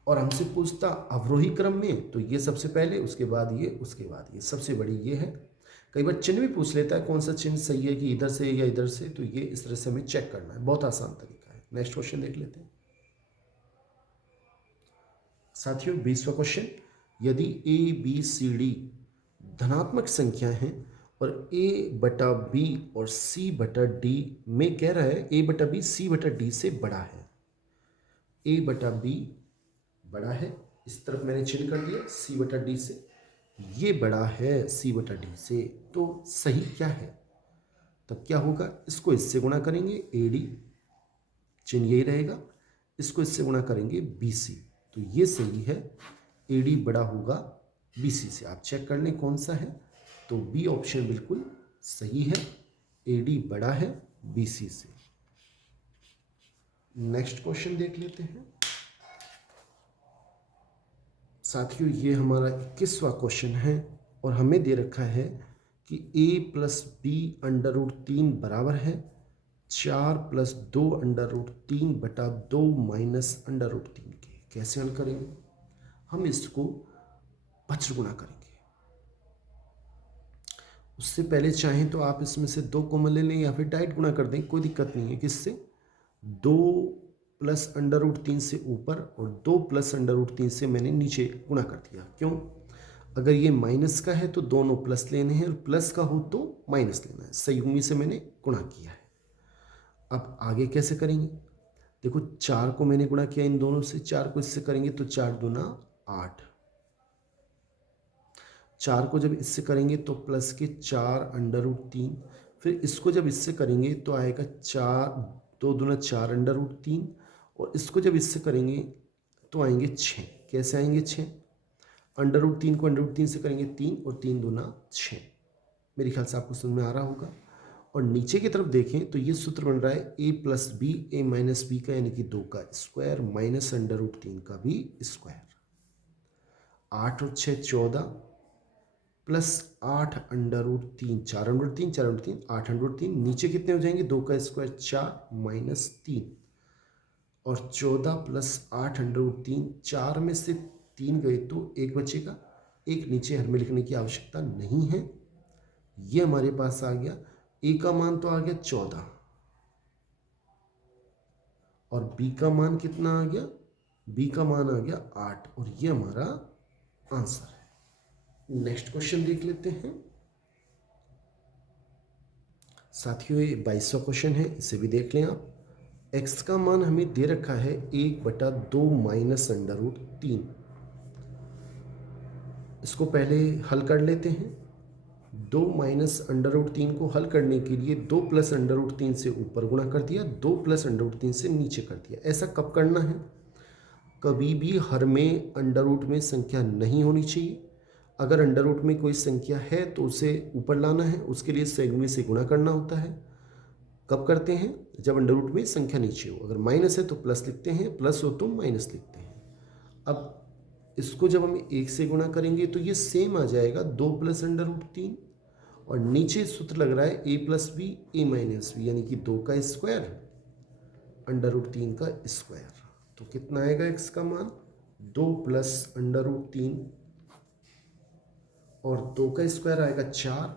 और हमसे पूछता अवरोही क्रम में तो ये सबसे पहले, उसके बाद ये, उसके बाद ये, सबसे बड़ी ये है। कई बार चिन्ह भी पूछ लेता है कौन सा चिन्ह सही है, कि इधर से या इधर से। तो ये इस तरह से हमें चेक करना है। बहुत आसान तरीका है। नेक्स्ट क्वेश्चन देख लेते हैं साथियों। 20वां क्वेश्चन, यदि ABCD धनात्मक संख्या है और A/B और C/D में कह रहा है A/B C/D से बड़ा है। A/B बड़ा है, इस तरफ मैंने चिन्ह कर दिया C/D से, ये बड़ा है C/D से, तो सही क्या है? तब क्या होगा, इसको इससे गुणा करेंगे AD, चिन्ह यही रहेगा, इसको इससे गुणा करेंगे BC, तो ये सही है, AD बड़ा होगा BC से। आप चेक कर लें कौन सा है, तो बी ऑप्शन बिल्कुल सही है, AD बड़ा है BC से। नेक्स्ट क्वेश्चन देख लेते हैं साथियों, ये हमारा 21वां क्वेश्चन है और हमें दे रखा है कि a + b√3 बराबर है 4 + 2√3/2 - √3 के। कैसे हल करेंगे? हम इसको वज्रगुणा करेंगे। उससे पहले चाहें तो आप इसमें से 2 कॉमन ले लें या फिर डायरेक्ट गुणा कर दें, कोई दिक्कत नहीं है। किससे? 2 + √3 से ऊपर और 2 + √3 से मैंने नीचे गुणा कर दिया। क्यों? अगर ये माइनस का है तो दोनों प्लस लेने हैं और प्लस का हो तो माइनस लेना है। संयुग्मी से मैंने गुणा किया है। अब आगे कैसे करेंगे? देखो 4 को मैंने गुणा किया इन दोनों से, 4 को इससे करेंगे तो 4 दूना 8, 4 को जब इससे करेंगे तो प्लस के 4√3, फिर इसको जब इससे करेंगे तो आएगा 4, 2 दूना 4√3 और इसको जब इससे करेंगे तो आएंगे 6। कैसे आएंगे 6? √3 को √3 से करेंगे 3 और 3 दूना 6। मेरे ख्याल से आपको समझ में आ रहा होगा। और नीचे की तरफ देखें तो ये सूत्र बन रहा है a + b, a - b का यानी कि 2 का स्क्वायर माइनस √3 का भी स्क्वायर। 8 और 6 14 प्लस 8 √3, 4√3, 4√3, 8√3, नीचे कितने हो जाएंगे? 2 का स्क्वायर 4 - 3 और 14 + 8√3, 4 में से 3 गए तो 1 बचेगा, 1 नीचे हमें लिखने की आवश्यकता नहीं है। ये हमारे पास आ गया, ए का मान तो आ गया 14 और बी का मान कितना आ गया? बी का मान आ गया 8 और ये हमारा आंसर है। नेक्स्ट क्वेश्चन देख लेते हैं साथियों, ये 22वां क्वेश्चन है, इसे भी देख लें आप। x का मान हमें दे रखा है 1/2 - √3। इसको पहले हल कर लेते हैं। 2 - √3 को हल करने के लिए 2 + √3 से ऊपर गुणा कर दिया, 2 + √3 से नीचे कर दिया। ऐसा कब करना है? कभी भी हर में अंडर रूट में संख्या नहीं होनी चाहिए। अगर अंडर रूट में कोई संख्या है तो उसे ऊपर लाना है, उसके लिए संयुग्मी से गुणा करना होता है। कब करते हैं? जब अंडर रूट में संख्या नीचे हो। अगर माइनस है तो प्लस लिखते हैं, प्लस हो तो माइनस लिखते हैं। अब इसको जब हम 1 से गुणा करेंगे तो ये सेम आ जाएगा 2 + √3 और नीचे सूत्र लग रहा है a + b, a - b यानी कि 2 का स्क्वायर √3 का स्क्वायर। तो कितना आएगा x का मान? 2 + √3 और 2 का स्क्वायर आएगा 4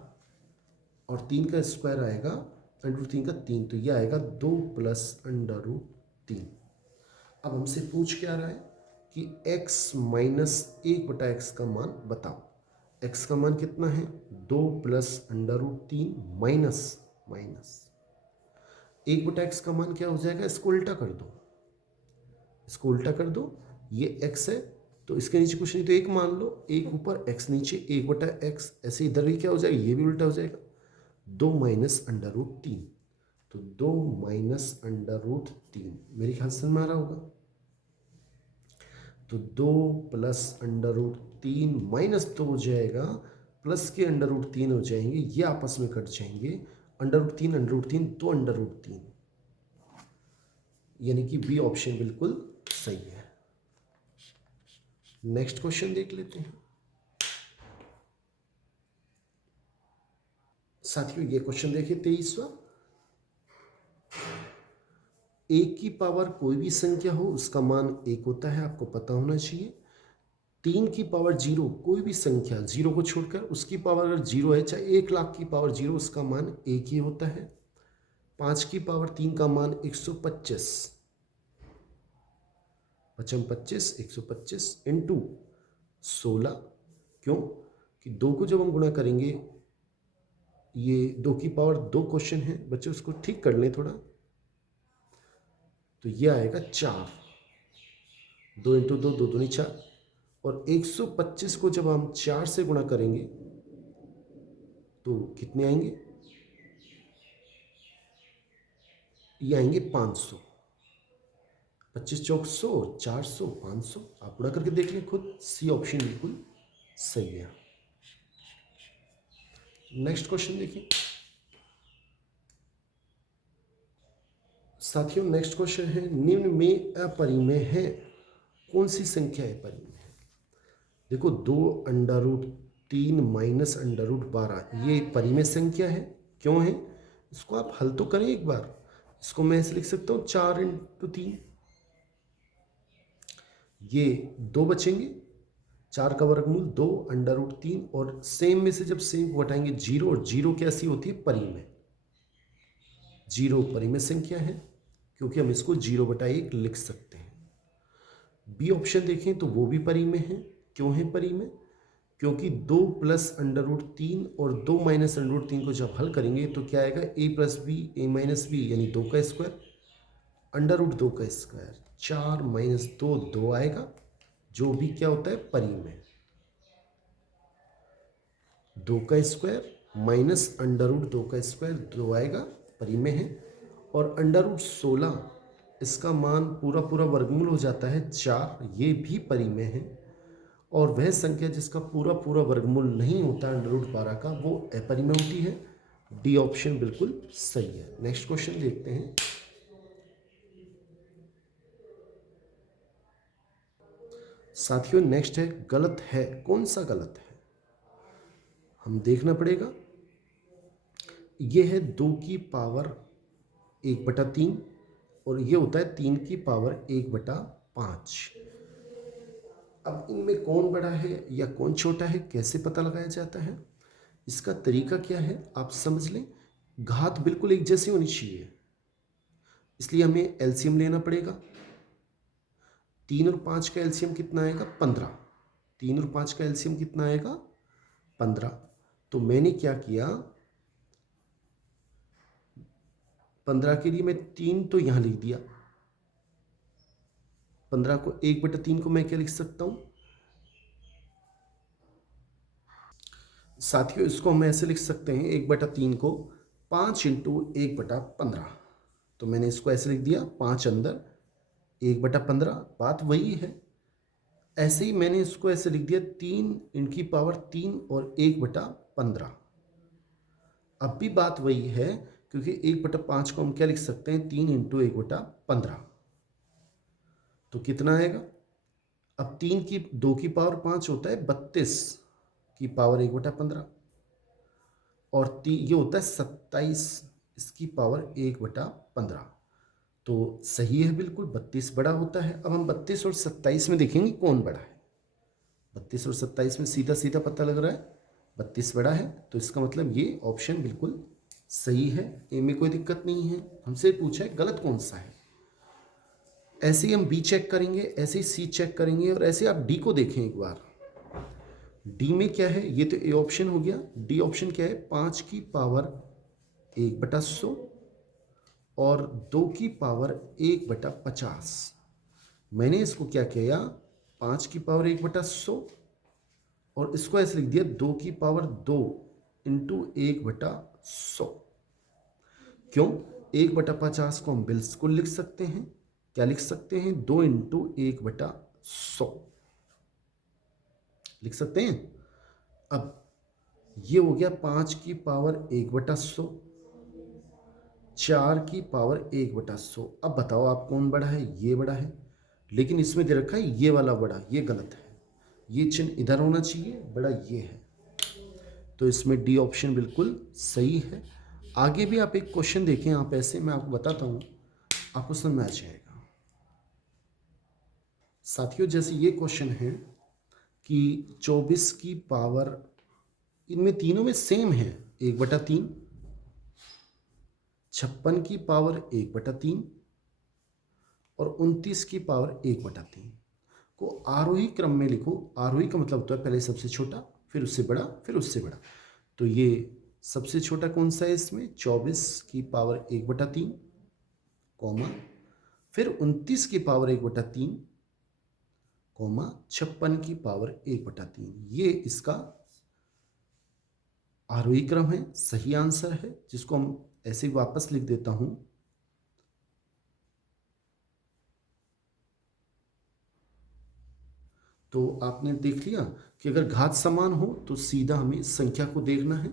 और 3 का स्क्वायर आएगा √3 का 3, तो यह आएगा 2 + √3। अब हमसे पूछ क्या रहा है कि x - 1/x का मान बताओ। x का मान कितना है? 2 + √3 माइनस 1/x का मान क्या हो जाएगा? इसको उल्टा कर दो, इसको उल्टा कर दो। ये x है तो इसके नीचे कुछ नहीं तो 1 मान लो, 1 ऊपर x नीचे 1/x। ऐसे इधर भी क्या हो जाएगा? ये भी उल्टा हो जाएगा, 2 - √3, तो 2 - √3। मेरे ख्याल से में आ रहा होगा। तो 2 + √3 माइनस 2 हो जाएगा, प्लस के √3 हो जाएंगे, ये आपस में कट जाएंगे। √3 √3 तो √3, यानी कि बी ऑप्शन बिल्कुल सही है। नेक्स्ट क्वेश्चन देख लेते हैं साथियों। ये क्वेश्चन देखिए 23वां। एक की पावर कोई भी संख्या हो उसका मान 1 होता है, आपको पता होना चाहिए। 3 की पावर 0 कोई भी संख्या 0 को छोड़कर उसकी पावर अगर 0 है, चाहे 1 लाख की पावर 0, उसका मान 1 ही होता है। 5 की पावर 3 का मान 125, 5 25 125 इंटू 16। क्यों कि 2 को जब हम गुणा करेंगे, ये 2 की पावर 2 क्वेश्चन है बच्चे, उसको ठीक कर लें थोड़ा, तो ये आएगा 4। 2 इंटू 2 2 दूनी 4, और 125 को जब हम 4 से गुणा करेंगे तो कितने आएंगे? ये आएंगे 500। 25 चौक 100, 400, 500। आप गुणा करके देख लें खुद। सी ऑप्शन बिल्कुल सही है। नेक्स्ट क्वेश्चन देखिए साथियों। नेक्स्ट क्वेश्चन है, निम्न में अपरिमेय है कौन सी संख्या है परिमेय है? देखो 2√3 माइनस √12 ये परिमेय संख्या है। क्यों है? इसको आप हल तो करें एक बार। इसको मैं ऐसे लिख सकता हूँ 4×3, ये 2 बचेंगे, 4 का वर्गमूल 2 √3 और सेम में से जब सेम को हटाएंगे 0, और 0 कैसी होती है? परिमेय। 0 परिमेय संख्या है क्योंकि हम इसको 0/1 लिख सकते हैं। बी ऑप्शन देखें तो वो भी परिमेय है। क्यों है परिमेय? क्योंकि 2 + √3 और 2 - √3 को जब हल करेंगे तो क्या आएगा? a + b a - b यानी 2 का स्क्वायर, √2 का स्क्वायर, 4 - 2 2 आएगा, जो भी क्या होता है? परिमेय। 2 का स्क्वायर माइनस √2 का स्क्वायर 2 आएगा, परिमेय है। और √16 इसका मान पूरा पूरा वर्गमूल हो जाता है 4, ये भी परिमेय है। और वह संख्या जिसका पूरा पूरा वर्गमूल नहीं होता √12 का, वो अपरिमेय होती है। डी ऑप्शन बिल्कुल सही है। नेक्स्ट क्वेश्चन देखते हैं। साथियों नेक्स्ट है, गलत है। कौन सा गलत है? हम देखना पड़ेगा। ये है 2 की पावर 1/3 और ये होता है 3 की पावर 1/5। अब इनमें कौन बड़ा है या कौन छोटा है, कैसे पता लगाया जाता है? इसका तरीका क्या है आप समझ लें। घात बिल्कुल एक जैसी होनी चाहिए, इसलिए हमें एलसीएम लेना पड़ेगा। 3 और 5 का एलसीएम कितना आएगा? 15। 3 और 5 का एलसीएम कितना आएगा? 15। तो मैंने क्या किया, 15 के लिए मैं 3 तो यहाँ लिख दिया। 15 को 1/3 को मैं क्या लिख सकता हूँ साथियों? इसको हम ऐसे लिख सकते हैं 1/3 को 5 × 1/15। तो मैंने इसको ऐसे लिख दिया 5 अंदर 1/15, बात वही है। ऐसे ही मैंने इसको ऐसे लिख दिया 3 × पावर 3 और 1/15। अब भी बात वही है क्योंकि 1/5 को हम क्या लिख सकते हैं? 3 × 1/15। तो कितना आएगा? अब 3 की 2 की पावर 5 होता है 32 की पावर 1/15 और ये होता है 27 इसकी पावर 1/15। तो सही है बिल्कुल, 32 बड़ा होता है। अब हम 32 और 27 में देखेंगे कौन बड़ा है। 32 और 27 में सीधा सीधा पता लग रहा है 32 बड़ा है, तो इसका मतलब ये ऑप्शन बिल्कुल सही है। ए में कोई दिक्कत नहीं है। हमसे पूछा है गलत कौन सा है। ऐसे ही हम बी चेक करेंगे, ऐसे ही सी चेक करेंगे और ऐसे आप डी को देखें एक बार। डी में क्या है? ये तो ए ऑप्शन हो गया। डी ऑप्शन क्या है? 5 की पावर 1/100 और 2 की पावर 1/50। मैंने इसको क्या किया, 5 की पावर 1/100 और इसको ऐसे लिख दिया 2 की पावर 2 × 1/100। क्यों? 1/50 को हम बिल्कुल लिख सकते हैं। क्या लिख सकते हैं? 2 × 1/100 लिख सकते हैं। अब ये हो गया 5 की पावर 1/100, 4 की पावर 1/100। अब बताओ आप कौन बड़ा है? ये बड़ा है, लेकिन इसमें दे रखा है ये वाला बड़ा, ये गलत है। ये चिन्ह इधर होना चाहिए, बड़ा ये है। तो इसमें डी ऑप्शन बिल्कुल सही है। आगे भी आप एक क्वेश्चन देखें, आप ऐसे मैं आपको बताता हूँ, आपको समझ में आ जाएगा। साथियों जैसे ये क्वेश्चन है कि 24 की पावर, इनमें तीनों में सेम है 1/3, 56 की पावर 1/3 और 29 की पावर 1/3 को आरोही क्रम में लिखो। आरोही का मतलब होता है पहले सबसे छोटा, फिर उससे बड़ा, फिर उससे बड़ा। तो ये सबसे छोटा कौन सा है इसमें? 24 की पावर 1/3 कॉमा, फिर 29 की पावर 1/3 कॉमा 56 की पावर 1/3। ये इसका आरोही क्रम है, सही आंसर है, जिसको हम ऐसे ही वापस लिख देता हूं। तो आपने देख लिया कि अगर घात समान हो तो सीधा हमें संख्या को देखना है।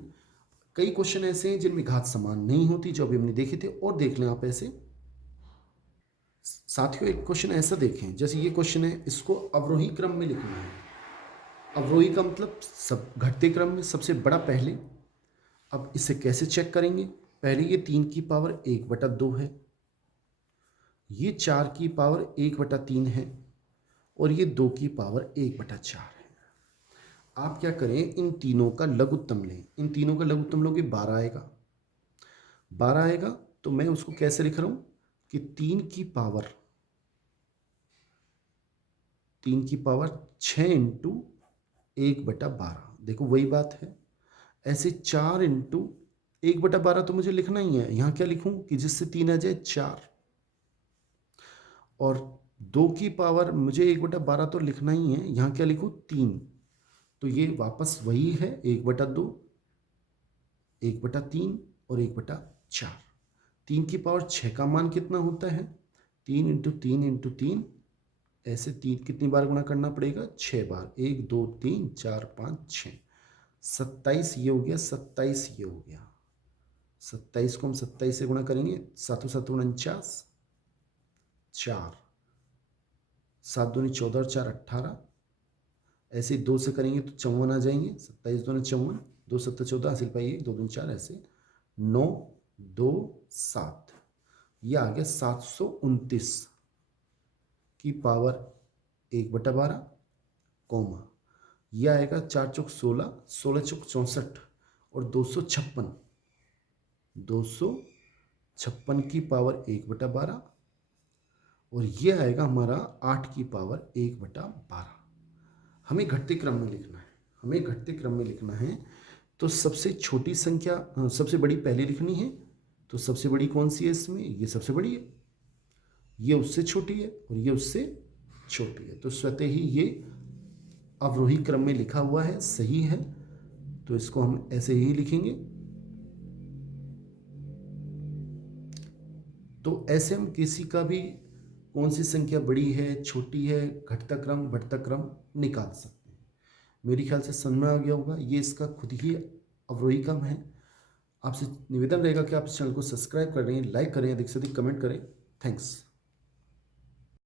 कई क्वेश्चन ऐसे हैं जिनमें घात समान नहीं होती, जो अभी हमने देखे थे, और देख लें आप ऐसे। साथियों, एक क्वेश्चन ऐसा देखें, जैसे ये क्वेश्चन है, इसको अवरोही क्रम में लिखना है। अवरोही का मतलब सब घटते क्रम में सबसे बड़ा पहले। अब इसे कैसे चेक करेंगे? पहले ये 3 की पावर 1/2 है, ये 4 की पावर 1/3 है, और ये 2 की पावर 1/4 है। आप क्या करें, इन तीनों का लघुत्तम लें। इन तीनों का लघुत्तम लोगे 12 आएगा। 12 आएगा तो मैं उसको कैसे लिख रहा हूं कि 3 की पावर 6 इंटू 1/12। देखो वही बात है। ऐसे 4 इंटू 1/12 तो मुझे लिखना ही है। यहाँ क्या लिखूं कि जिससे 3 आ जाए 4, और 2 की पावर मुझे 1/12 तो लिखना ही है। यहाँ क्या लिखूं 3, तो ये वापस वही है 1/2, 1/3 और 1/4। 3 की पावर 6 का मान कितना होता है? 3 इंटू 3 इंटू 3, ऐसे 3 कितनी बार गुणा करना पड़ेगा? 6 बार। 1 2 3 4 5 6, 27 ये हो गया, 27 ये हो गया। 27 को हम 27 से गुणा करेंगे, 7 7 49, 4 7 दूनी 14 और 4 18। ऐसे 2 से करेंगे तो 54 आ जाएंगे। 27 दूनी 54, 2 7 14, हासिल पाई 1 2 दूनी 4, ऐसे 9 2 7, ये आ गया 729 की पावर 1/12, कॉमा यह आएगा 4 चौक 16, 16 चौक 64 और 256, 256 की पावर 1/12, और ये आएगा हमारा 8 की पावर 1/12। हमें घटते क्रम में लिखना है। हमें घटते क्रम में लिखना है तो सबसे छोटी संख्या सबसे बड़ी पहले लिखनी है। तो सबसे बड़ी कौन सी है इसमें? ये सबसे बड़ी है, ये उससे छोटी है, और ये उससे छोटी है। तो स्वतः ही ये अवरोही क्रम में लिखा हुआ है, सही है। तो इसको हम ऐसे ही लिखेंगे। तो ऐसे हम किसी का भी कौन सी संख्या बड़ी है, छोटी है, घटता क्रम बढ़ता क्रम निकाल सकते हैं। मेरे ख्याल से समझ में आ गया होगा। ये इसका खुद ही अवरोही क्रम है। आपसे निवेदन रहेगा कि आप इस चैनल को सब्सक्राइब करें, लाइक करें, अधिक से अधिक कमेंट करें। थैंक्स।